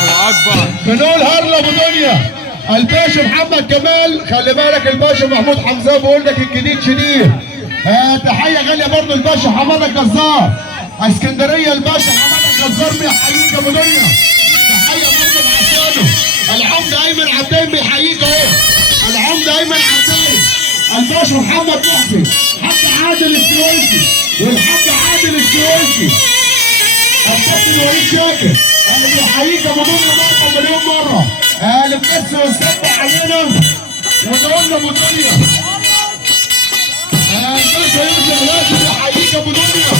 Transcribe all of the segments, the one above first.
الله اكبر. بنقول هرلا ابو دنيا الباشا محمد كمال. خلي بالك الباشا محمود حمزه بيقول لك الجديد شديد. تحيه غاليه برضه الباشا حماده الجزار اسكندريه. الباشا حماده الجزار بيحييك يا ابو دنيا. تحيه برضه بعشانه. العمده ايمن عبدين بيحييك اهو. العمده ايمن عبدين. الباشا محمد محسن. حاج عادل السويسي والحاج عادل السويسي. الكابتن وليد شاكر اللي بيحييك يا ابو دنيا مره مليون مره. اللي بس وسبح علينا ونقول له ابو دنيا. الباشا يوسف غازي بيحييك يا ابو دنيا.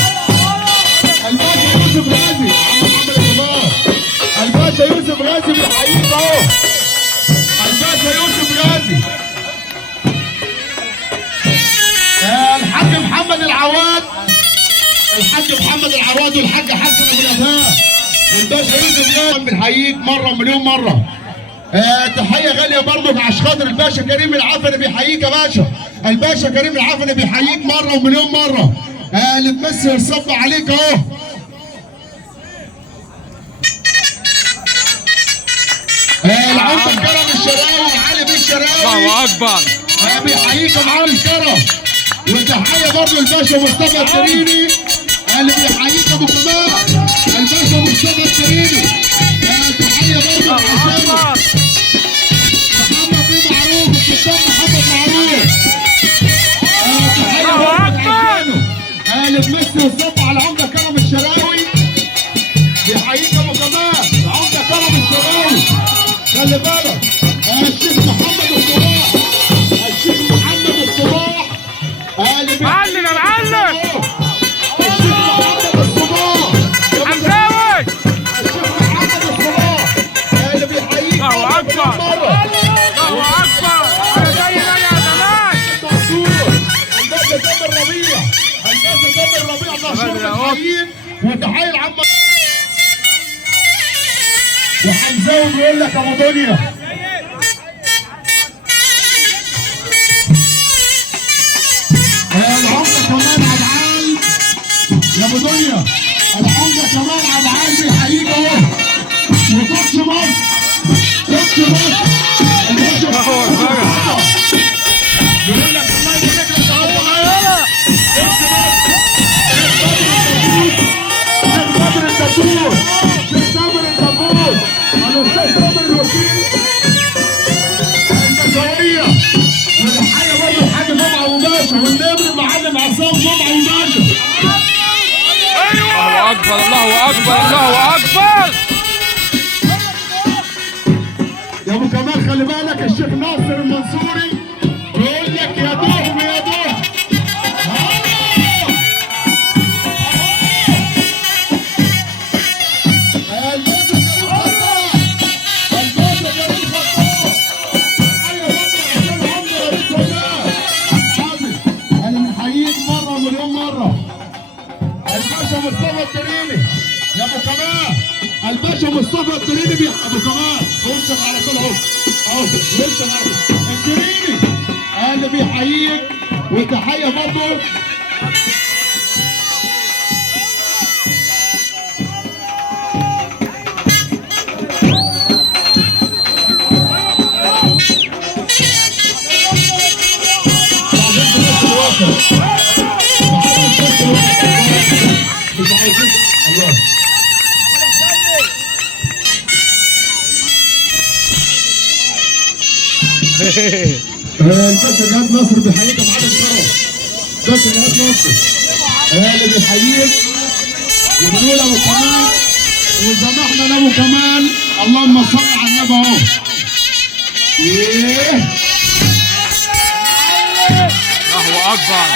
الباشا يوسف غازي عم محمد الكبار. الباشا يوسف غازي بيحييك اهو. الباشا يوسف غازي. الحاج محمد العواد. الحاج محمد العواد والحاج حسن ابو الابهات. الباشا يوسف غازي بنحييك مره مليون مره. تحيه غاليه برضه عشان خاطر الباشا كريم العفني بيحييك يا باشا. الباشا كريم العفني بيحييك مره ومليون مره. اللي تمسي الصب عليك اهو. العمده كرم الشراوي علي بيه الشراوي. الله اكبر. بيحييك يا معلم كرم. وتحيه برضه الباشا مصطفى التريني اللي بيحييك ابو كمال. الباشا مصطفى التريني. تحيه برضه عشانه. محمد بيه معروف الكابتن محمد معروف. تحيه برضه عشانه. اللي تمسي والصب على العمده كرم الشراوي. بيحييك ابو كمال. العمده كرم الشراوي. خلي بالك الشيخ محمد الصباح. الشيخ محمد الصباح. معلم يا معلم. الشيخ محمد الصباح. حمزاوي. الشيخ محمد الصباح اللي بيحييك. الله اكبر. الله اكبر. انا زي ما انا يا زمان. منصور. الباشا تامر ربيع. الباشا تامر ربيع مشهور بالحيين. وتحيه العم وحمزاوي بيقول لك ابو دنيا. العمده كمان عبعال يا ابو دنيا. العمده كمان عبعال بيحييك اهو. وكوتش مصر. كوتش مصر. الباشا بيقول لك الله يبارك لك اهو معايا. كوتش مصر. شيخ صابر الدبور. شيخ صابر الدبور. الاستاذ صابر الوكيل. البشويه. والحاجه برضه الحاج جمعه وباشا والنمر معلم عصام جمعه وباشا. الله اكبر. الله اكبر. الله اكبر. يا ابو كمال خلي بالك الشيخ ناصر المنصوري بيقول لك يا دوهم يا دوهم. الباشا مصطفى التريني يا ابو كمال. الباشا مصطفى التريني ابو كمال وشك على طول اهو. اهو وشك على التريني اللي بيحييك. وتحيه برضه مش عايزين الله. الباشا جهاد نصر بيحييك يا معلم كرم. باشا جهاد نصر اللي بيحييك. وبنقول ابو كمال وسامحنا لابو كمال. اللهم صل على النبي اهو. الله اكبر.